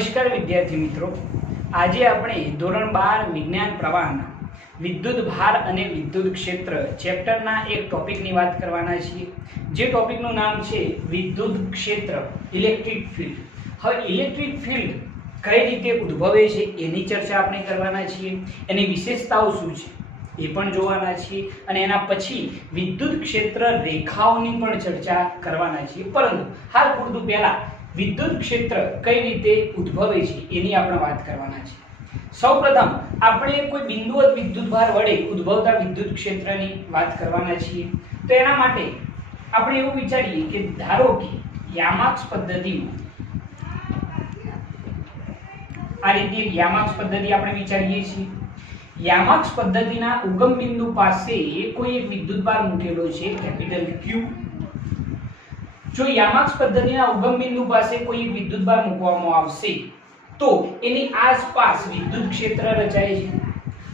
નમસ્કાર વિદ્યાર્થી મિત્રો, આજે આપણે ધોરણ 12 વિજ્ઞાન પ્રવાહના વિદ્યુત ભાર અને વિદ્યુત ક્ષેત્ર ચેપ્ટરના એક ટોપિકની વાત કરવાના છીએ, જે ટોપિકનું નામ છે વિદ્યુત ક્ષેત્ર ઇલેક્ટ્રિક ફિલ્ડ। હવે ઇલેક્ટ્રિક ફિલ્ડ કઈ રીતે ઉદ્ભવે છે એની ચર્ચા આપણે કરવાના છીએ, એની વિશેષતાઓ શું છે એ પણ જોવાના છીએ અને એના પછી વિદ્યુત ક્ષેત્ર રેખાઓની પણ ચર્ચા કરવાના છીએ। પરંતુ હાલ પૂરતું પહેલા વિદ્યુત ક્ષેત્ર કઈ રીતે ઉદ્ભવે છે એની આપણે વાત કરવાના છે। સૌપ્રથમ આપણે કોઈ બિંદુવત વિદ્યુતભાર વડે ઉદ્ભવતા વિદ્યુત ક્ષેત્રની વાત કરવાના છીએ। તો એના માટે આપણે એવું વિચારીએ કે ધારો કે યામાક્ષ પદ્ધતિમાં આ રીતે યામાક્ષ પદ્ધતિ આપણે વિચારીએ છીએ। યામાક્ષ પદ્ધતિના ઉગમ બિંદુ પાસે કોઈ એક વિદ્યુતભાર મૂકેલો છે કેપિટલ Q। જો યામાક્ષ પદ્ધતિના ઉગમ બિંદુ પાસે કોઈ એક વિદ્યુતભાર મૂકવામાં આવશે તો એની આસપાસ વિદ્યુત ક્ષેત્ર રચાય છે।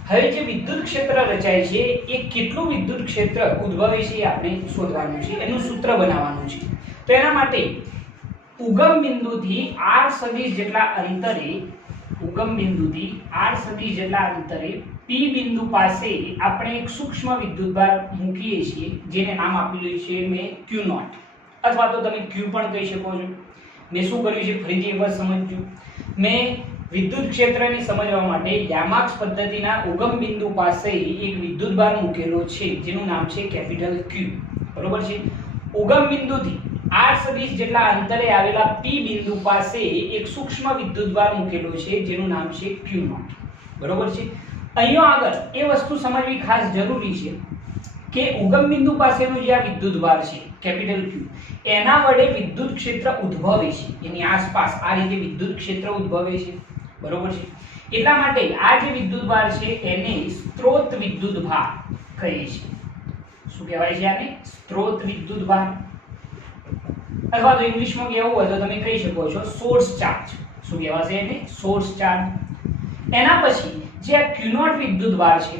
હવે જે વિદ્યુત ક્ષેત્ર રચાય છે એ કેટલું વિદ્યુત ક્ષેત્ર ઉદ્ભવે છે એ આપણે શોધવાનું છે, એનું સૂત્ર બનાવવાનું છે। તો એના માટે ઉગમ બિંદુથી r સદિશ જેટલા અંતરે P બિંદુ પાસે આપણે એક સૂક્ષ્મ વિદ્યુતભાર મૂકીએ છીએ, જેને નામ આપેલું છે મેં Q0 અથવા તો તમે Q પણ કહી શકો છો। મેં શું કર્યું છે ફરીથી એકવાર સમજજો। મેં વિદ્યુત ક્ષેત્રને સમજવા માટે યામાક્ષ પદ્ધતિના ઉગમ બિંદુ પાસે એક વિદ્યુતભાર મૂકેલો છે જેનું નામ છે કેપિટલ Q, બરોબર છે। ઉગમ બિંદુથી r સદિશ જેટલા અંતરે આવેલા P બિંદુ પાસે એક સૂક્ષ્મ વિદ્યુતભાર મૂકેલો છે જેનું નામ છે Q0, બરોબર છે। અહીંયા આગળ એ વસ્તુ સમજવી ખાસ જરૂરી છે કે ઉગમ બિંદુ પાસેનું જે આ વિદ્યુતભાર છે કેપિટલ Q એના વડે વિદ્યુત ક્ષેત્ર ઉદ્ભવે છે, એની આસપાસ આ રીતે વિદ્યુત ક્ષેત્ર ઉદ્ભવે છે, બરોબર છે। એટલા માટે આ જે વિદ્યુતભાર છે એને સ્ત્રોત વિદ્યુતભાર કહે છે। શું કહેવાય છે આને? સ્ત્રોત વિદ્યુતભાર, અથવા તો ઇંગ્લિશમાં કહેવું હોય તો તમે કહી શકો છો સોર્સ ચાર્જ। શું કહેવાશે એને? Source charge. એના પછી જે આ Q0 વિદ્યુતભાર છે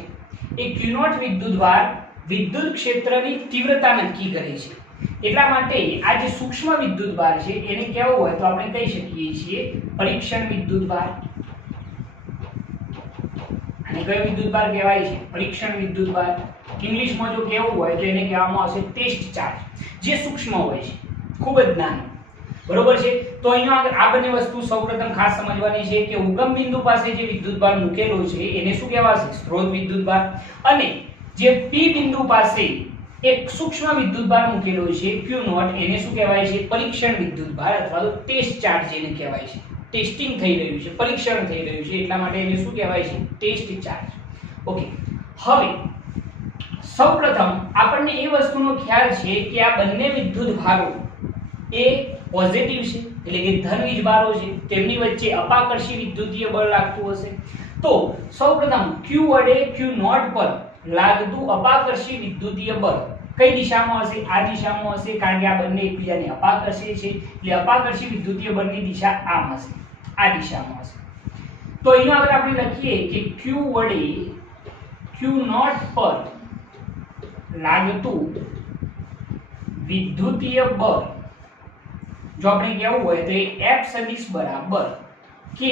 એ Q0 વિદ્યુતભાર વિદ્યુત ક્ષેત્રની તીવ્રતા નક્કી કરે છે। એટલા માટે આ જે સૂક્ષ્મ વિદ્યુતભાર છે એને કહેવું હોય તો આપણે કહી શકીએ છીએ પરીક્ષણ વિદ્યુતભાર। આને કયો વિદ્યુતભાર કહેવાય છે? પરીક્ષણ વિદ્યુતભાર। ઇંગ્લિશમાં જો કહેવું હોય તો એને કહેવામાં આવશે ટેસ્ટ ચાર્જ, જે સૂક્ષ્મ હોય છે, ખૂબ જ નાનો, બરોબર છે। તો અહીંયા આગળ આ બંને વસ્તુ સૌપ્રથમ ખાસ સમજવાની છે કે ઉગમ બિંદુ પાસે જે વિદ્યુતભાર મૂકેલો છે એને શું કહેવાશે? સ્ત્રોત વિદ્યુતભાર। અને જે P બિંદુ પાસે એક સૂક્ષ્મ વિદ્યુતભાર મૂકેલો છે Q0 એને શું કહેવાય છે? પરીક્ષણ વિદ્યુતભાર અથવા તો ટેસ્ટ ચાર્જ જેને કહેવાય છે। ટેસ્ટિંગ થઈ રહ્યું છે, પરીક્ષણ થઈ રહ્યું છે, એટલા માટે એને શું કહેવાય છે? Test charge. ઓકે, હવે સૌપ્રથમ આપણને એ વસ્તુનો ખ્યાલ છે કે આ બંને વિદ્યુતભારો એ પોઝિટિવ છે, એટલે કે ધન વીજભારો છે, તેમની વચ્ચે અપાકર્ષી વિદ્યુતીય બળ લાગતું હશે। તો સૌપ્રથમ Q વડે Q0 પર લાગતું અપાકર્ષી વિદ્યુતીય બળ કઈ દિશામાં હશે? આ દિશામાં હશે, કારણ કે આ બંને એકબીજાને અપાકર્ષે છે, એટલે અપાકર્ષી વિદ્યુતીય બળની દિશા આમ હશે, આ દિશામાં હશે। તો અહીંયા આગળ આપણે લખીએ કે Q વડે Q0 પર લાગતું વિદ્યુતીય બળ જો આપણે કહેવું હોય તો F સદિશ બરાબર કે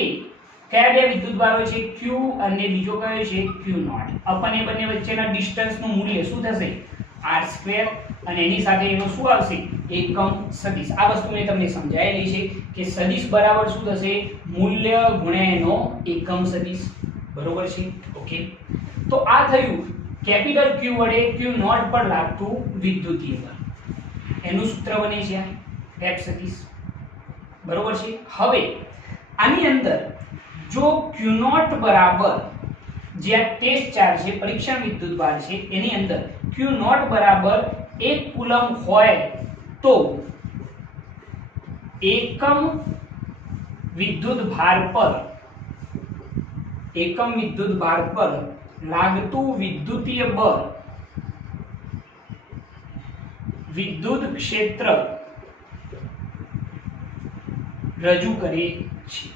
કયા બે વિદ્યુતભારો છે? Q અને બીજો કયો છે? Q0 અપન એ બંને વચ્ચેના ડિસ્ટન્સનું મૂલ્ય શું થશે? r² અને એની સાથે એનો શું આવશે? એકમ સદિશ। આ વસ્તુ મેં તમને સમજાયેલી છે કે સદિશ બરાબર શું થશે? મૂલ્ય ગુણ્યા એનો એકમ સદિશ, બરોબર છે। ઓકે, તો આ થયું કેપિટલ Q વડે Q0 પર લાગતું વિદ્યુતીય બળ, એનું સૂત્ર બને છે F સદિશ, બરોબર છે। હવે આની અંદર જો Q0 બરાબર જે આ ટેસ્ટ ચાર્જ છે, પરીક્ષણ વિદ્યુતભાર છે, એની અંદર Q0 બરાબર 1 કુલમ હોય તો એકમ વિદ્યુતભાર પર લાગતું વિદ્યુતીય બળ વિદ્યુત ક્ષેત્ર રજૂ કરે છે।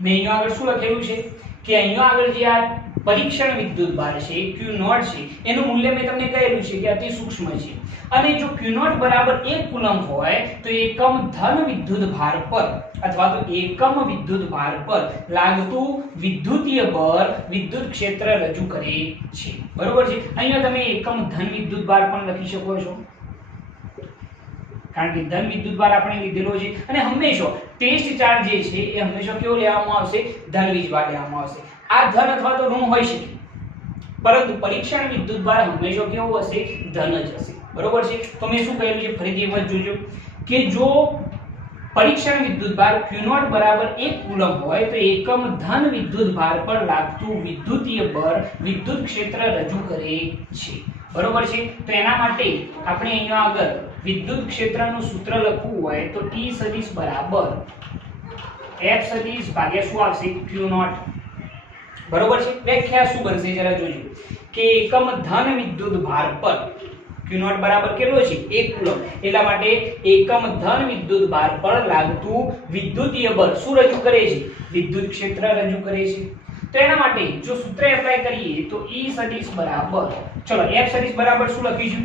મેં અહીંયા આગળ શું લખેલું છે કે અહીંયા આગળ જે આ પરીક્ષણ વિદ્યુતભાર છે Q0 છે એનું મૂલ્ય મેં તમને કહેલું છે કે અતિ સૂક્ષ્મ છે અને જો Q0 બરાબર 1 કુલમ્બ હોય તો એકમ ધન વિદ્યુતભાર પર અથવા તો એકમ વિદ્યુતભાર પર લાગતું વિદ્યુતીય બળ વિદ્યુત ક્ષેત્ર રજૂ કરે છે બરોબર છે। અહીંયા તમે એકમ ધન વિદ્યુતભાર પણ લખી શકો છો કારણ કે ધન વિદ્યુતભાર આપણે લીધેલો છે અને હંમેશા ટેસ્ટ ચાર્જ જે છે એ હંમેશા કેવો લેવામાં આવશે ધન વીજભાર લેવામાં આવશે। આ ધન અથવા તો ઋણ હોઈ શકે પરંતુ પરીક્ષણ વિદ્યુતભાર હંમેશા કેવો હશે ધન જ હશે બરોબર છે। તો મેં શું કહેલું છે ફરીથી એક વખત જોજો કે જો પરીક્ષણ વિદ્યુતભાર Q0 બરાબર 1 કુલમ્બ હોય તો એકમ ધન વિદ્યુતભાર પર લાગતું વિદ્યુતીય બળ વિદ્યુત ક્ષેત્ર રજૂ કરે છે બરોબર છે। તો એના માટે આપણે અહીંયા આગળ વિદ્યુત ક્ષેત્રનું સૂત્ર લખવું હોય તો E સદિશ બરાબર F સદિશ ભાગ્યા શું આવશે Q0 બરોબર છે। વ્યાખ્યા શું બનશે જરા જોજો કે એકમ ધન વિદ્યુતભાર પર Q0 બરાબર કેટલો છે 1 કુલમ્બ એટલા માટે એકમ ધન વિદ્યુતભાર પર લાગતું વિદ્યુતીય બળ શું રજૂ કરે છે વિદ્યુત ક્ષેત્ર રજૂ કરે છે। તો એના માટે જો સૂત્ર એપ્લાય કરીએ તો E સદિશ બરાબર ચલો F સદિશ બરાબર શું લખીશું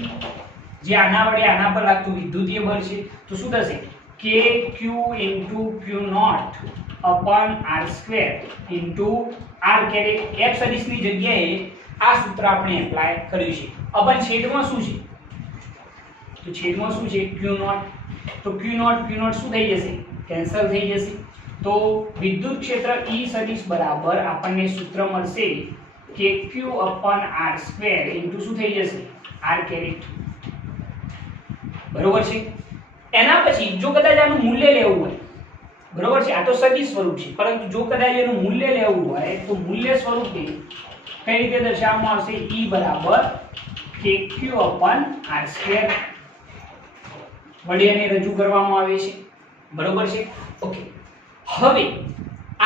જે આના વડે આના પર લાગતું વિદ્યુતીય બળ છે તો શું થશે KQ Q0 upon r² into r caret F સદિશ ની જગ્યાએ આ સૂત્ર આપણે એપ્લાય કર્યું છે। અપન છેદમાં શું છે તો છેદમાં શું છે Q0 તો Q0 શું થઈ જશે કેન્સલ થઈ જશે। તો વિદ્યુત ક્ષેત્ર E સદિશ બરાબર આપણને સૂત્ર મળશે કે Q upon r² into શું થઈ જશે r કેરેટ બરોબર છે। એના પછી જો કદાચ આનું મૂલ્ય લેવું હોય બરોબર છે આ તો સદિશ સ્વરૂપ છે પરંતુ જો કદાચ એનું મૂલ્ય લેવું હોય તો મૂલ્ય સ્વરૂપે કઈ રીતે દર્શાવવામાં આવશે E બરાબર KQ upon r² વડે એને રજૂ કરવામાં આવે છે બરોબર છે ઓકે। હવે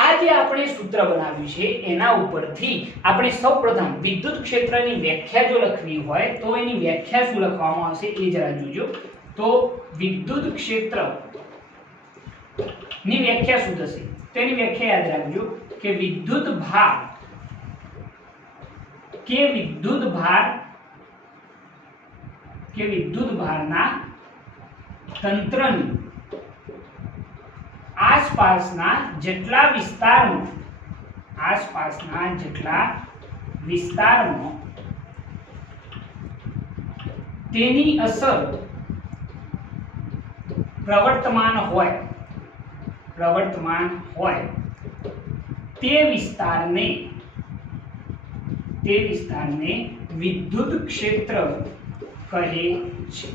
આ જે આપણે સૂત્ર બનાવ્યું છે એના ઉપરથી આપણે સૌપ્રથમ વિદ્યુત ક્ષેત્રની વ્યાખ્યા જો લખવી હોય તો એની વ્યાખ્યા શું લખવામાં આવશે એ જરા જોજો। તો વિદ્યુત ક્ષેત્ર ની વ્યાખ્યા શું થશે તો એની વ્યાખ્યા યાદ રાખજો કે વિદ્યુત ભારના તંત્રની આસપાસના જેટલા વિસ્તારમાં તેની અસર પ્રવર્તમાન હોય તે વિસ્તારને વિદ્યુત ક્ષેત્ર કહે છે।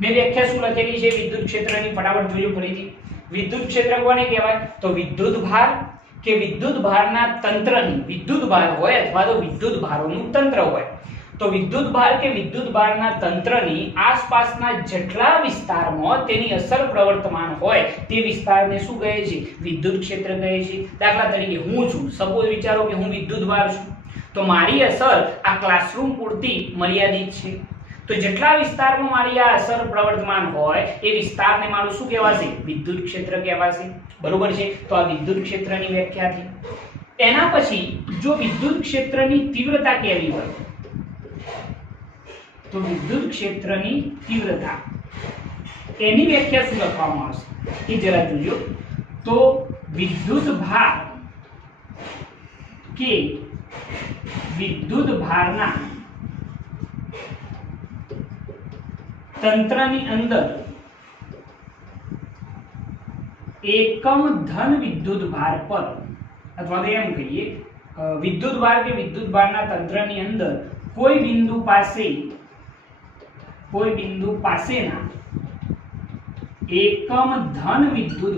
મેં વ્યાખ્યા શું લખેલી છે વિદ્યુત ક્ષેત્રની ફટાફટ જોજો ફરીથી। વિદ્યુત ક્ષેત્ર કોને કહેવાય તો વિદ્યુત ભાર કે વિદ્યુત ભારના તંત્રની વિદ્યુત ભાર હોય અથવા તો વિદ્યુત ભારોનું તંત્ર હોય તો વિદ્યુત ભાર કે વિદ્યુત ભારના તંત્રની આસપાસના જેટલા વિસ્તારમાં તેની અસર પ્રવર્તમાન હોય તે વિસ્તારને શું કહે છે વિદ્યુત ક્ષેત્ર કહે છે। દાખલા તરીકે હું છું સપોઝ વિચારો કે હું વિદ્યુત ભાર છું તો મારી અસર આ ક્લાસરૂમ પૂરતી મર્યાદિત છે તો જેટલા વિસ્તારમાં મારી આ અસર પ્રવર્તમાન હોય એ વિસ્તારને મારું શું કહેવાશે વિદ્યુત ક્ષેત્ર કહેવાશે બરોબર છે। તો આ વિદ્યુત ક્ષેત્રની વ્યાખ્યા થઈ। એના પછી જો વિદ્યુત ક્ષેત્રની તીવ્રતા કેવી હોય તો વિદ્યુત ક્ષેત્રની તીવ્રતા એની વ્યાખ્યા શું લખવામાં આવશે એ જરા જોજો। તો વિદ્યુત ભાર કે વિદ્યુત ભારના તંત્રની અંદર એકમ ધન વિદ્યુત ભાર પર અથવા તો એમ કહીએ વિદ્યુત ભાર કે વિદ્યુત ભારના તંત્રની અંદર કોઈ બિંદુ પાસેના એકમ ધન વિદ્યુત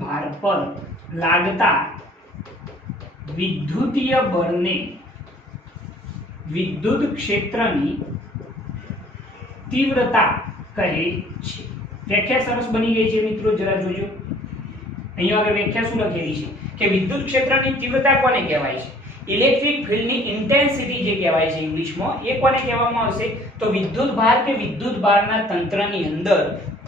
ભાર પર લાગતા વિદ્યુતીય બળને વિદ્યુત ક્ષેત્રની તીવ્રતા કહે છે। વ્યાખ્યા સરસ બની ગઈ છે મિત્રો જરા જોજો। અહીંયા આગળ વ્યાખ્યા શું લખેલી છે કે વિદ્યુત ક્ષેત્રની તીવ્રતા કોને કહેવાય છે ઇલેક્ટ્રિક ફિલ્ડની ઇન્ટેન્સિટી જે કહેવાય છે ઇંગ્લિશમાં એ કોને કહેવામાં આવશે તો વિદ્યુત ભાર કે વિદ્યુત ભારના તંત્રની અંદર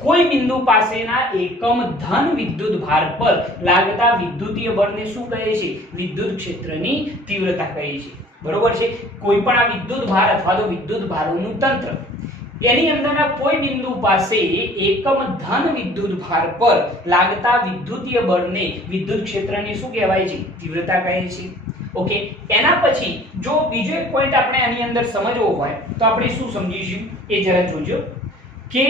કોઈ બિંદુ પાસેના એકમ ધન વિદ્યુત ભાર પર લાગતા વિદ્યુતીય બળને શું કહે છે? વિદ્યુત ક્ષેત્રની તીવ્રતા કહે છે. બરોબર છે. કોઈ પણ આ વિદ્યુત ભાર અથવા તો વિદ્યુત ભારોનું તંત્ર એની અંદરના કોઈ બિંદુ પાસે એકમ ધન વિદ્યુત ભાર પર લાગતા વિદ્યુતીય બળને વિદ્યુત ક્ષેત્રની શું કહેવાય છે? તીવ્રતા કહે છે. ઓકે, એના પછી જો બીજો એક પોઈન્ટ આપણે આની અંદર સમજવો હોય તો આપણે શું સમજીશું એ જરા જોજો કે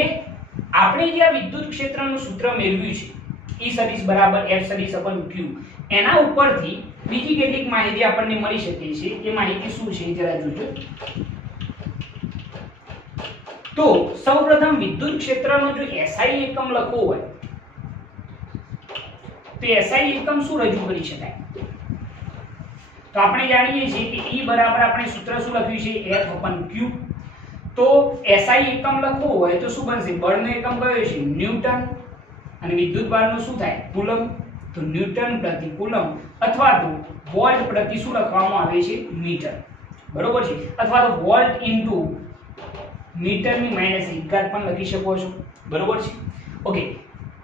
આપણે જે આ વિદ્યુત ક્ષેત્રનું સૂત્ર મેળવ્યું છે E સદિશ બરાબર F સદિશ upon Q, એના ઉપરથી બીજી કેટલીક માહિતી આપણને મળી શકે છે. એ માહિતી શું છે જરા જોજો. તો સૌપ્રથમ વિદ્યુત ક્ષેત્રનો જો SI એકમ લખવો હોય તો SI એકમ શું રજૂ કરી શકાય? તો આપણે જાણીએ છીએ કે E બરાબર આપણે સૂત્ર શું લખ્યું છે? F upon Q. તો SI એકમ લખવો હોય તો શું બનશે? બળનો એકમ કયો છે? ન્યૂટન. અને વિદ્યુત ભારનું શું થાય? કુલમ. તો ન્યૂટન પ્રતિ કુલમ અથવા તો વોલ્ટ પ્રતિ શું લખવામાં આવે છે? મીટર. બરોબર છે. અથવા તો વોલ્ટ ઇન્ટુ મીટરની માઈનસ 1 પણ લખી શકો છો. બરોબર છે. ઓકે,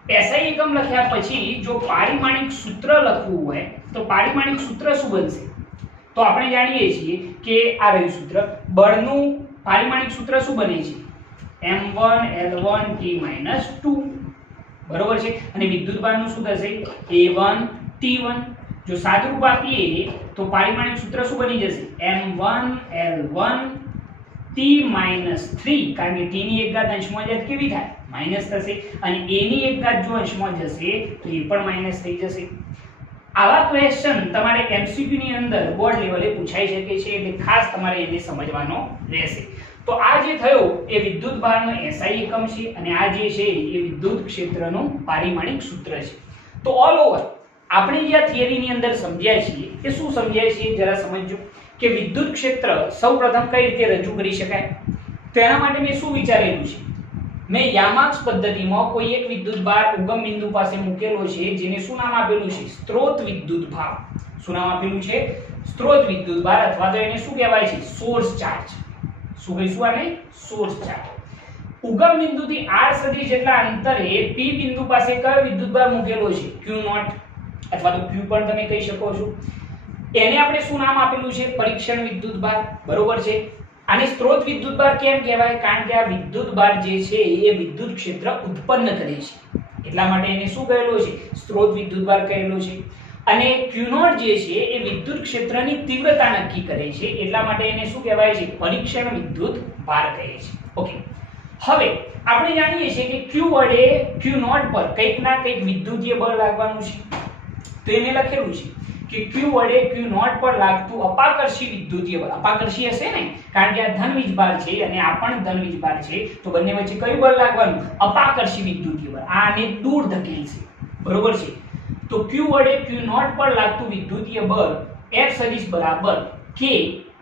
SI એકમ લખ્યા પછી જો પારિમાણિક સૂત્ર લખવું હોય તો પારિમાણિક સૂત્ર શું બનશે? તો આપણે જાણીએ છીએ કે આ રહ્યું સૂત્ર. બળનું પારિમાણિક સૂત્ર શું બને છે? m1L1T-2. બરોબર છે. અને વિદ્યુત ભારનું શું થશે? A1T1. જો સાદુરૂપ આપીએ તો પારિમાણિક સૂત્ર શું બની જશે? m1L1T-3, કારણ કે t ની એક ઘાત અંશમાં જાત કેવી થાય? માઈનસ થશે. અને a ની એક ઘાત જો અંશમાં જશે તો એ પણ માઈનસ થઈ જશે. આવા ક્વેશ્ચન તમારે MCQ ની અંદર બોર્ડ લેવલે પૂછાઈ શકે છે, એટલે ખાસ તમારે એને સમજવાનો રહેશે. તો આ જે થયો એ વિદ્યુત ભારનો SI એકમ છે અને આ જે છે એ વિદ્યુત ક્ષેત્રનું પારિમાણિક સૂત્ર છે. તો ઓલ ઓવર આપણે જે આ થિયરીની અંદર સમજ્યા છીએ એ શું સમજ્યા છીએ જરા સમજજો કે વિદ્યુત ક્ષેત્ર સૌપ્રથમ કઈ રીતે રજૂ કરી શકાય. તો એના માટે મેં શું વિચારેલું છે? મેં યામાક્સ પદ્ધતિમાં કોઈ એક વિદ્યુત ભાર ઉગમ બિંદુ પાસે મૂકેલો છે જેને શું નામ આપેલું છે? સ્ત્રોત વિદ્યુત ભાર. શું નામ આપેલું છે? સ્ત્રોત વિદ્યુત ભાર, અથવા તો એને શું કહેવાય છે? Source charge. શું કહીશું આને? Source charge. ઉગમ બિંદુથી r સદિશ જેટલા અંતરે p બિંદુ પાસે કયો વિદ્યુત ભાર મૂકેલો છે? Q0 અથવા તો Q પણ તમે કહી શકો છો. એને આપણે શું નામ આપેલું છે? પરીક્ષણ વિદ્યુત ભાર. બરોબર છે. આને સ્ત્રોત વિદ્યુત ભાર કેમ કહેવાય? કારણ કે આ વિદ્યુત ભાર જે છે એ વિદ્યુત ક્ષેત્ર ઉત્પન્ન કરે છે, એટલા માટે એને શું કહેલો છે? સ્ત્રોત વિદ્યુત ભાર કહેલો છે. અને Q0 જે છે એ વિદ્યુત ક્ષેત્રની તીવ્રતા નક્કી કરે છે, એટલા માટે એને શું કહેવાય છે? પરીક્ષણ વિદ્યુત ભાર કહે છે. ઓકે, હવે આપણે જાણીએ છીએ કે Q વડે Q0 પર કંઈક ના કંઈક વિદ્યુતીય બળ લાગવાનું છે. તો એને લખેલું છે કે Q વડે Q0 પર લાગતું અપાકર્ષી વિદ્યુતીય બળ. અપાકર્ષી હશે ને, કારણ કે આ ધન વીજભાર છે અને આ પણ ધન વીજભાર છે, તો બંને વચ્ચે કયું બળ લાગવાનું? અપાકર્ષી વિદ્યુતીય બળ. આને દૂર ધકેલશે. બરોબર છે. તો Q વડે Q0 પર લાગતું વિદ્યુતીય બળ F સદિશ બરાબર K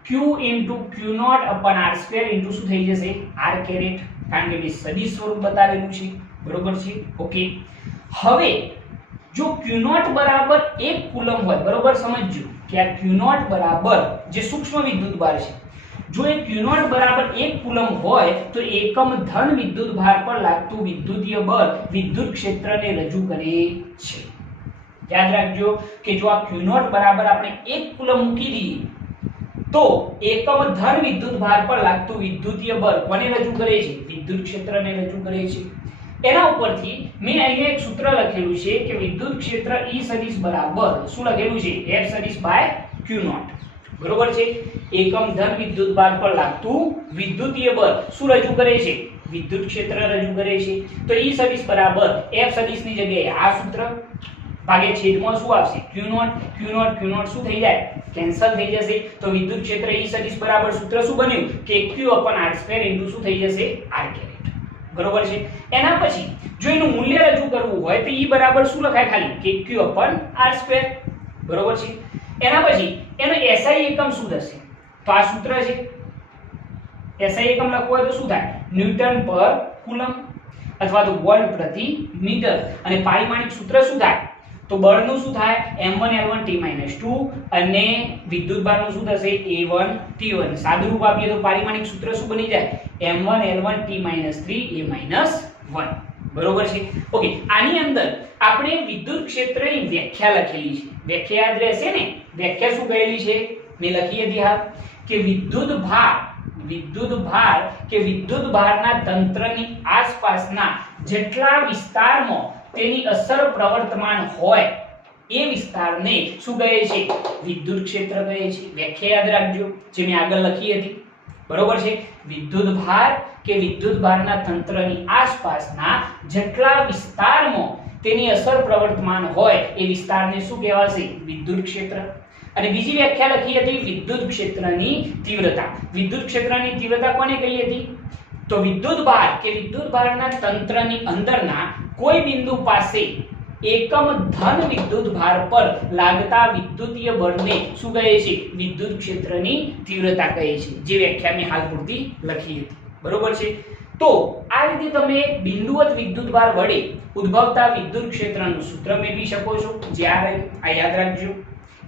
Q into Q0 upon R2 into શું થઈ જશે? R કેરેટ, કારણ કે મેં સદિશ સ્વરૂપ બતાવેલું છે. બરોબર છે. ઓકે, હવે જો Q0 બરાબર 1 કુલમ હોય, બરોબર સમજજો કે આ Q0 બરાબર જે સૂક્ષ્મ વિદ્યુત ભાર છે, જો એ Q0 બરાબર 1 કુલમ હોય તો એકમ ધન વિદ્યુત ભાર પર લાગતું વિદ્યુતીય બળ વિદ્યુત ક્ષેત્રને રજૂ કરે છે. યાદ રાખજો કે જો આ Q0 બરાબર આપણે 1 કુલમ મૂકી દઈએ તો એકમ ધન વિદ્યુત ભાર પર લાગતું વિદ્યુતીય બળ કોને રજૂ કરે છે? વિદ્યુત ક્ષેત્રને રજૂ કરે છે. એના ઉપરથી મેં અહીંયા એક સૂત્ર લખેલું છે કે વિદ્યુત ક્ષેત્ર E સદિશ બરાબર શું લખેલું છે? F સદિશ બાય Q0. બરોબર છે. એકમ ધન વિદ્યુત ભાર પર લાગતું વિદ્યુતીય બળ શું રજૂ કરે છે? વિદ્યુત ક્ષેત્ર રજૂ કરે છે. તો E સદિશ બરાબર F સદિશની જગ્યાએ આ સૂત્ર ભાગે છેદમાં શું આવશે? Q0. Q0 શું થઈ જાય? કેન્સલ થઈ જશે. તો વિદ્યુત ક્ષેત્ર E સદિશ બરાબર સૂત્ર શું બન્યું કે Q upon R2 into શું થઈ જશે? R caret. બરોબર છે. એના પછી જો એનું મૂલ્ય રજૂ કરવું હોય તો E બરાબર શું લખાય? ખાલી કે Q upon R2. બરોબર છે. એના પછી એનો SI એકમ શું થશે? તો આ સૂત્ર છે. SI એકમ લખવું હોય તો શું થાય? ન્યૂટન પર કુલમ અથવા તો વોલ્ટ પ્રતિ મીટર. અને પારિમાણિક સૂત્ર શું થાય? તો બળનું શું થાય? m1L1T-2 અને વિદ્યુત ભારનું શું થશે? A1T1. સાદુરૂપ આપીએ તો પારિમાણિક સૂત્ર શું બની જાય? m1L1T-3 A-1. બરોબર છે. ઓકે, આની અંદર આપણે વિદ્યુત ક્ષેત્રની વ્યાખ્યા લખેલી છે. વ્યાખ્યા યાદ રહેશે ને? વ્યાખ્યા શું કહેલી છે મેં લખી હતી હા, કે વિદ્યુત ભાર કે વિદ્યુત ભારના તંત્રની આસપાસના જેટલા વિસ્તારમાં તેની અસર પ્રવર્તમાન હોય એ વિસ્તારને શું કહે છે? વિદ્યુત ક્ષેત્ર કહે છે. વ્યાખ્યા યાદ રાખજો જે મેં આગળ લખી હતી. બરોબર છે. વિદ્યુત ભાર કે વિદ્યુત ભારના તંત્રની આસપાસના જેટલા વિસ્તારમાં તેની અસર પ્રવર્તમાન હોય એ વિસ્તારને શું કહેવાશે? વિદ્યુત ક્ષેત્ર. અને બીજી વ્યાખ્યા લખી હતી વિદ્યુત ક્ષેત્રની તીવ્રતા. વિદ્યુત ક્ષેત્રની તીવ્રતા કોને કહી હતી? તો વિદ્યુત ભાર કે વિદ્યુત ભારના તંત્રની અંદરના કોઈ બિંદુ પાસે એકમ ધન વિદ્યુત ભાર પર લાગતા વિદ્યુતીય બળને શું કહે છે? વિદ્યુત ક્ષેત્રની તીવ્રતા કહે છે. જે વ્યાખ્યા મેં હાલ પૂરતી લખી હતી. બરોબર છે. તો આ રીતે તમે બિંદુવત વિદ્યુત ભાર વડે ઉદ્ભવતા વિદ્યુત ક્ષેત્રનું સૂત્ર મેળવી શકો છો. જે આ યાદ રાખજો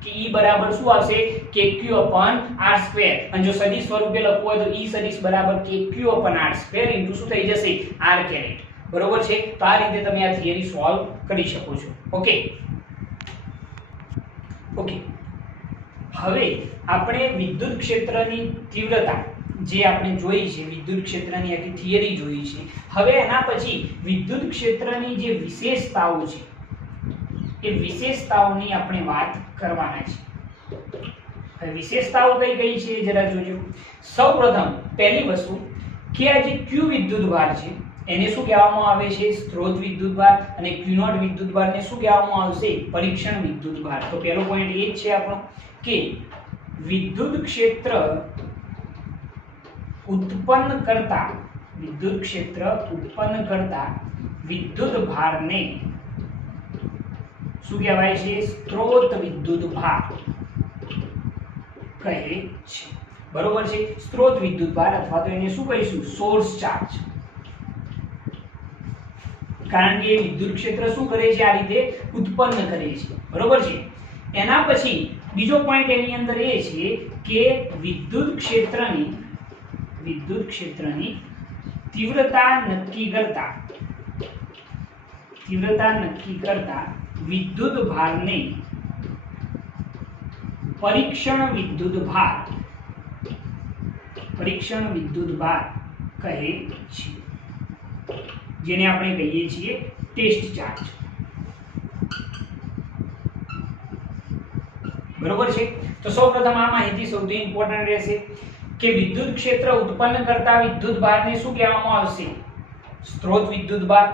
કે E બરાબર શું આવશે? kq/r². અને જો સદિશ સ્વરૂપે લખવું હોય તો E સદિશ બરાબર kq/r² શું થઈ જશે? r². બરોબર છે. તો આ રીતે તમે આ થિયરી સોલ્વ કરી શકો છો. ઓકે. હવે આપણે વિદ્યુત ક્ષેત્રની તીવ્રતા જે આપણે જોઈ છે, વિદ્યુત ક્ષેત્રની આખી થિયરી જોઈ છે. હવે એના પછી વિદ્યુત ક્ષેત્રની જે વિશેષતાઓ છે એ વિશેષતાઓની આપણે વાત કરવાના છે. હવે વિશેષતાઓ કઈ કઈ છે જરા જોજો. સૌપ્રથમ પહેલી વસ્તુ કે આ જે q વિદ્યુત ભાર છે એને શું કહેવામાં આવે છે? સ્ત્રોત વિદ્યુત ભાર. અને q0 વિદ્યુત ભારને શું કહેવામાં આવશે? પરીક્ષણ વિદ્યુત ભાર. તો પહેલો પોઈન્ટ એ જ છે આપણો કે વિદ્યુત ક્ષેત્ર ઉત્પન્ન કરતા વિદ્યુત ભારને શું કહેવાય છે? સ્ત્રોત વિદ્યુત ભાર કહે છે. બરોબર છે. સ્ત્રોત વિદ્યુત ભાર અથવા તો એને શું કહીશું? Source charge. કારણ કે વિદ્યુત ક્ષેત્ર શું કરે છે? આ રીતે ઉત્પન્ન કરે છે. બરોબર છે. એના પછી બીજો પોઈન્ટ એની અંદર એ છે કે વિદ્યુત ક્ષેત્રની તીવ્રતા નક્કી કરતા વિદ્યુત ભારને પરીક્ષણ વિદ્યુત ભાર કહે છે. જેને આપણે કહીએ છીએ ટેસ્ટ ચાર્જ. બરોબર છે. તો સૌપ્રથમ આ માહિતી સૌથી ઇમ્પોર્ટન્ટ રહેશે કે વિદ્યુત ક્ષેત્ર ઉત્પન્ન કરતા વિદ્યુત ભારને શું કહેવામાં આવશે? સ્ત્રોત વિદ્યુત ભાર.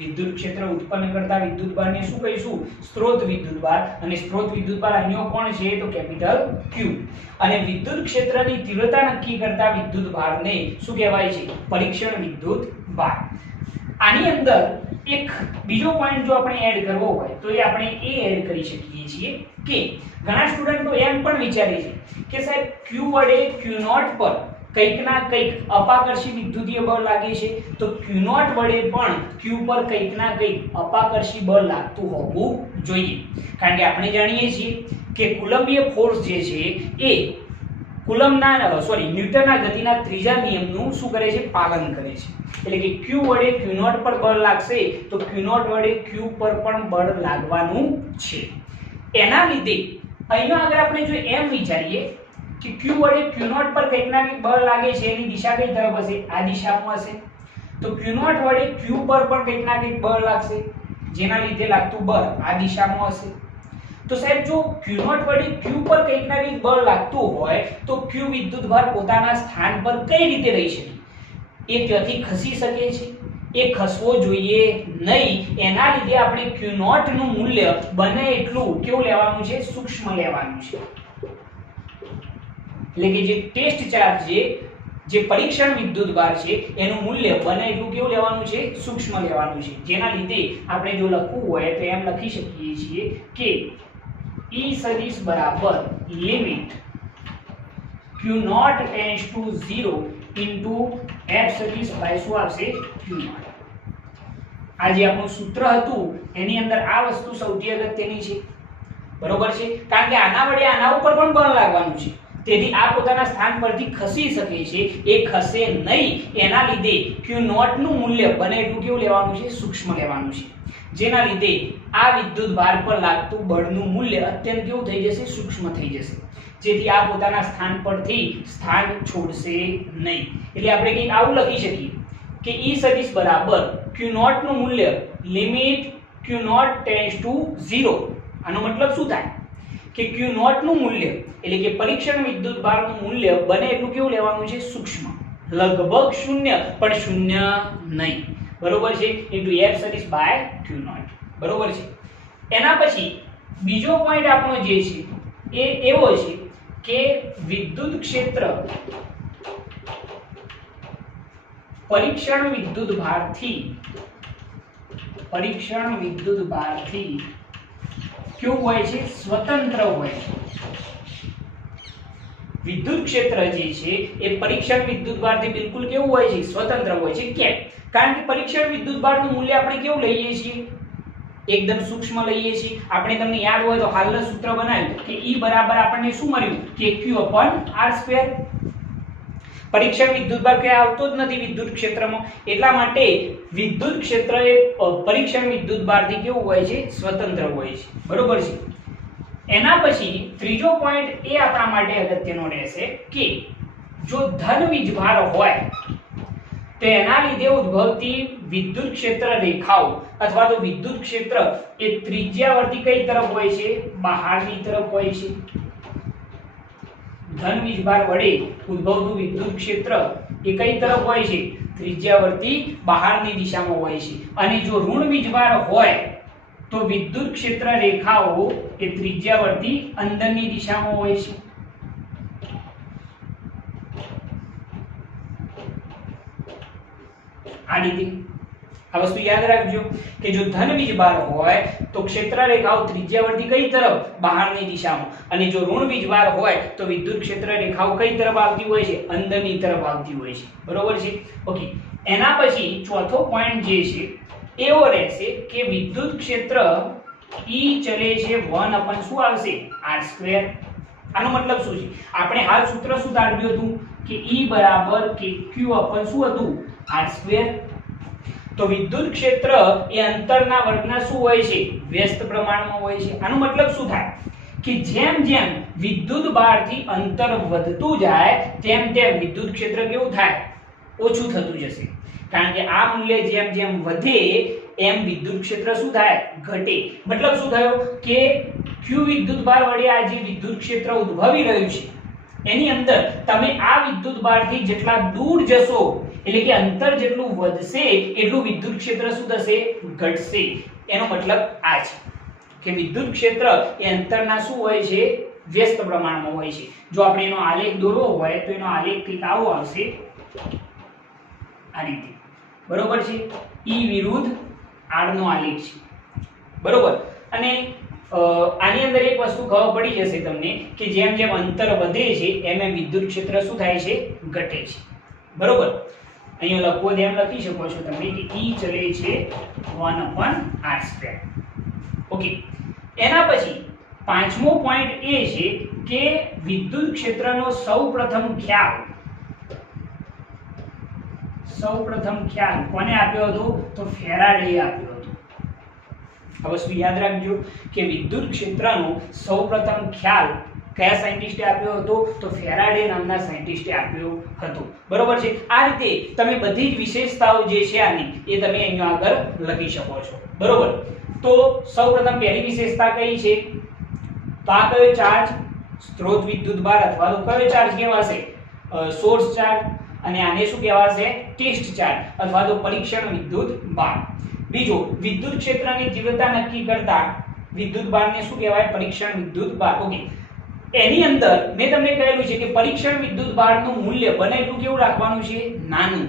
વિદ્યુત ક્ષેત્ર ઉત્પન્ન કરતા વિદ્યુત ભારને શું કહીશું? સ્ત્રોત વિદ્યુત ભાર. અને સ્ત્રોત વિદ્યુત ભાર અહીંયા કોણ છે? તો કેપિટલ Q. અને વિદ્યુત ક્ષેત્રની તીવ્રતા નક્કી કરતા વિદ્યુત ભારને શું કહેવાય છે? પરીક્ષણ વિદ્યુત ભાર. આની અંદર એક બીજો પોઈન્ટ જો આપણે એડ કરવો હોય તો એ આપણે એડ કરી શકીએ છીએ કે ઘણા સ્ટુડન્ટો એમ પણ વિચારે છે કે સાહેબ Q વડે Q0 પર કંઈક ના કંઈક અપાકર્ષી વિદ્યુતીય બળ લાગે છે. તો Q0 વડે પણ Q પર કંઈક ના કંઈક અપાકર્ષી બળ લાગતું હોવું જોઈએ. કારણ કે આપણે જાણીએ છીએ કે કુલંબીય ફોર્સ જે છે એ ન્યૂટનના ગતિના ત્રીજા નિયમનું શું કરે છે? પાલન કરે છે. એટલે કે Q વડે Q0 પર બળ લાગશે તો Q0 વડે Q પર પણ બળ લાગવાનું છે. એના લીધે અહીંયા આગળ આપણે જો એમ વિચારીએ કે Q વડે Q0 પર કંઈક ના કંઈક બળ લાગે છે, એની દિશા કઈ તરફ હશે? આ દિશામાં હશે. તો Q0 વડે Q પર પણ કંઈક ના કંઈક બળ લાગશે, જેના લીધે લાગતું બળ આ દિશામાં હશે. તો સાહેબ જો Q0 વડે Q પર કંઈક ના કંઈક બળ લાગતું હોય તો Q વિદ્યુત ભાર પોતાના સ્થાન પર કઈ રીતે રહી શકે? એ ત્યાંથી ખસી શકે છે? એ ખસવો જોઈએ નહીં. એના લીધે આપણે Q0 નું મૂલ્ય બને એટલું કેવું લેવાનું છે? સૂક્ષ્મ લેવાનું છે. એટલે કે જે ટેસ્ટ ચાર્જ જે પરીક્ષણ વિદ્યુત ભાર છે એનું મૂલ્ય બને એટલું કેવું લેવાનું છે? સૂક્ષ્મ લેવાનું છે. જેના લીધે આપણે જો લખવું હોય તો એમ લખી શકીએ છીએ કે E સદિશ બરાબર limit Q0 tends to 0 into F સદિશ બાય શું આવશે? Q0. આ જે આપણું સૂત્ર હતું એની અંદર આ વસ્તુ સૌથી અગત્યની છે. બરોબર છે. કારણ કે આના વડે આના ઉપર પણ બળ લાગવાનું છે. તેથી આ પોતાના સ્થાન પરથી ખસી શકે છે, એ ખસે નહીં. એના લીધે Q0 નું મૂલ્ય બને એટલું કેવું લેવાનું છે? સૂક્ષ્મ લેવાનું છે. જેના લીધે આ વિદ્યુત ભાર પર લાગતું બળનું મૂલ્ય અત્યંત કેવું થઈ જશે? સૂક્ષ્મ થઈ જશે. જેથી આ પોતાના સ્થાન પરથી સ્થાન છોડશે નહીં. એટલે આપણે કંઈક આવું લખી શકીએ કે E સદિશ બરાબર Q0 નું મૂલ્ય લિમિટ Q0 ટેન્ડ્સ ટુ 0. આનો મતલબ શું થાય કે Q0 નું મૂલ્ય એટલે કે પરીક્ષણ વિદ્યુત ભારનું મૂલ્ય બને એટલું કેવું લેવાનું છે? સૂક્ષ્મ. લગભગ શૂન્ય, પણ શૂન્ય નહીં. બરોબર છે? ઇન્ટુ F સદિશ બાય Q0. બરોબર છે? એના પછી બીજો પોઈન્ટ આપણો જે છે એ એવો છે કે વિદ્યુત ક્ષેત્ર પરીક્ષણ વિદ્યુત ભારથી કેવું હોય છે? સ્વતંત્ર હોય છે. વિદ્યુત ક્ષેત્ર જે છે એ પરીક્ષણ વિદ્યુત ભારથી બિલકુલ કેવું હોય છે? સ્વતંત્ર હોય છે. કેમ? કારણ કે પરીક્ષણ વિદ્યુત ભારનું મૂલ્ય આપણે કેવું લઈએ છીએ? એકદમ સૂક્ષ્મ લઈએ છીએ. આપણે તમને યાદ હોય તો હાલનું સૂત્ર બનાવ્યું કે E બરાબર આપણને શું મળ્યું? કે Q/R². પરીક્ષણ વિદ્યુત ભાર કે આવતો જ નથી વિદ્યુત ક્ષેત્રમાં, એટલા માટે વિદ્યુત ક્ષેત્ર એ પરીક્ષણ વિદ્યુત ભારથી કેવું હોય છે? સ્વતંત્ર હોય છે. બરોબર છે? એના પછી ત્રીજો પોઈન્ટ એ આપણા માટે અગત્યનો રહેશે કે જો ધન વીજભાર હોય તો એના લીધે ઉદ્ભવતી વિદ્યુત ક્ષેત્ર રેખાઓ અથવા તો વિદ્યુત ક્ષેત્ર એ ત્રિજ્યાવર્તી કઈ તરફ હોય છે? બહારની તરફ હોય છે. ધન વીજભાર વડે ઉદ્ભવતું વિદ્યુત ક્ષેત્ર એ કઈ તરફ હોય છે? ત્રિજ્યાવર્તી બહારની દિશામાં હોય છે. અને જો ઋણ વીજભાર હોય તો વિદ્યુત ક્ષેત્ર રેખાઓ એ ત્રિજ્યાવર્તી અંદરની દિશામાં હોય છે. આ રીતે આ વસ્તુ યાદ રાખજો કે જો ધન વીજભાર હોય તો ક્ષેત્ર રેખાઓ ત્રિજ્યાવર્તી કઈ તરફ? બહારની દિશામાં. અને જો ઋણ વીજભાર હોય તો વિદ્યુત ક્ષેત્ર રેખાઓ કઈ તરફ આવતી હોય છે? અંદરની તરફ આવતી હોય છે. બરોબર છે? ઓકે. એના પછી ચોથો પોઈન્ટ જે છે એવો રહેશે કે વિદ્યુત ક્ષેત્ર E ચલે છે 1 શું આવશે? R². આનો મતલબ શું છે? આપણે હાલ સૂત્ર શું તારવ્યું હતું કે E બરાબર કે Q શું હતું? R². તો વિદ્યુત ક્ષેત્ર એ અંતરના વર્ગના શું હોય છે? વ્યસ્ત પ્રમાણમાં હોય છે. આનો મતલબ શું થાય કે જેમ જેમ વિદ્યુત ભારથી અંતર વધતું જાય તેમ તેમ વિદ્યુત ક્ષેત્ર કેવું થાય? ઓછું થતું જશે. કારણ કે આ મૂલ્ય જેમ જેમ વધે એમ વિદ્યુત ક્ષેત્ર શું થાય? ઘટે. મતલબ શું થયો કે Q વિદ્યુત ભાર વડે આ જે વિદ્યુત ક્ષેત્ર ઉદ્ભવી રહ્યું છે એની અંદર તમે આ વિદ્યુત ભારથી જેટલા દૂર જશો એટલે કે અંતર જેટલું વધશે એટલું વિદ્યુત ક્ષેત્ર શું થશે? ઘટશે. એનો મતલબ આ છે કે વિદ્યુત ક્ષેત્ર એ અંતરના શું હોય છે? વ્યસ્ત પ્રમાણમાં હોય છે. જો આપણે એનો આલેખ દોરવો હોય તો એનો આલેખ કંઈક આવો આવશે, આ રીતે. બરોબર છે? E વિરુદ્ધ R નો આલેખ છે. બરોબર? અને આની અંદર એક વસ્તુ ખબર પડી જશે તમને કે જેમ જેમ અંતર વધે છે એમ એમ વિદ્યુત ક્ષેત્ર શું થાય છે? ઘટે છે. બરોબર? અહીંયા લખવો તેમ લખી શકો છો તમે કે E ચલે છે 1/R². ઓકે. એના પછી પાંચમો પોઈન્ટ એ છે કે વિદ્યુત ક્ષેત્રનો સૌપ્રથમ ખ્યાલ કોને આપ્યો હતો? તો ફેરાડે આપ્યો હતો. આ વસ્તુ યાદ રાખજો કે વિદ્યુત ક્ષેત્રનો સૌપ્રથમ ખ્યાલ કયા સાયન્ટિસ્ટે આપ્યો હતો? તો ફેરાડે નામના સાયન્ટિસ્ટે આપ્યો હતો. બરોબર છે? આ રીતે તમે બધી જ વિશેષતાઓ જે છે આની એ તમે અહીંયા આગળ લખી શકો છો. બરોબર? તો સૌપ્રથમ પહેલી વિશેષતા કઈ છે? તો આ કયો ચાર્જ? સ્ત્રોત વિદ્યુત ભાર અથવા તો કયો ચાર્જ કહેવાશે? Source charge. અને આને શું કહેવાશે? ટેસ્ટ ચાર્જ અથવા તો પરીક્ષણ વિદ્યુત ભાર. બીજો, વિદ્યુત ક્ષેત્રની તીવ્રતા નક્કી કરતા વિદ્યુત ભારને શું કહેવાય? પરીક્ષણ વિદ્યુત ભાર. ઓકે. એની અંદર મેં તમને કહેલું છે કે પરીક્ષણ વિદ્યુત ભારનું મૂલ્ય બને એટલું કેવું રાખવાનું છે? નાનું.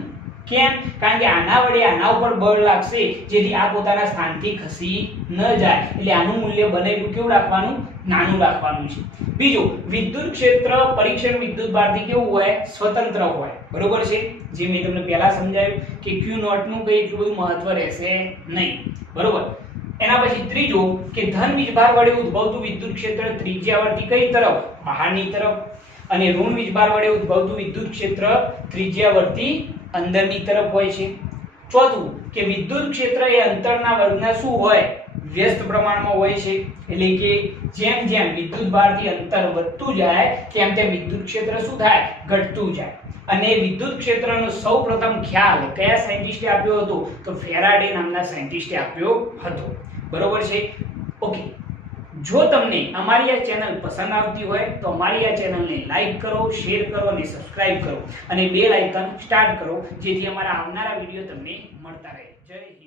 કેમ? કારણ કે આના વડે આના ઉપર બળ લાગશે જેથી આ પોતાના સ્થાનથી ખસી ન જાય. એટલે આનું મૂલ્ય બને એટલું કેવું રાખવાનું? નાનું રાખવાનું છે. બીજું, વિદ્યુત ક્ષેત્ર પરીક્ષણ વિદ્યુત ભારથી કેવું હોય? સ્વતંત્ર હોય. બરોબર છે? જે મેં તમને પહેલા સમજાવ્યું કે Q0 નું કઈ એટલું બધું મહત્વ રહેશે નહીં. બરોબર? એના પછી ત્રીજો કે ધન વીજભાર વડે ઉદ્ભવતું વિદ્યુત ક્ષેત્ર ત્રિજ્યાવર્તી કઈ તરફ? બહારની તરફ. અને ઋણ વીજભાર વડે ઉદ્ભવતું વિદ્યુત ક્ષેત્ર ત્રિજ્યાવર્તી અંદરની તરફ હોય છે. ચોથું કે વિદ્યુત ક્ષેત્ર એ અંતરના વર્ગના શું હોય વ્યસ્ત પ્રમાણમાં હોય છે, એટલે કે જેમ જેમ વિદ્યુત ભારથી અંતર વધતું જાય તેમ તેમ વિદ્યુત ક્ષેત્ર શું થાય ઘટતું જાય. અને વિદ્યુત ક્ષેત્રનો સૌપ્રથમ ખ્યાલ કયા સાયન્ટિસ્ટે આપ્યો હતો તો ફેરાડે નામના સાયન્ટિસ્ટે આપ્યો હતો. બરોબર છે. ઓકે, જો તમને અમારી આ ચેનલ પસંદ આવતી હોય તો અમારી આ ચેનલને લાઈક કરો, શેર કરો અને સબસ્ક્રાઇબ કરો અને બેલ આઇકન સ્ટાર્ટ કરો જેથી અમારા આવનારા વિડિયો તમને મળતા રહે. જય હિન્દ.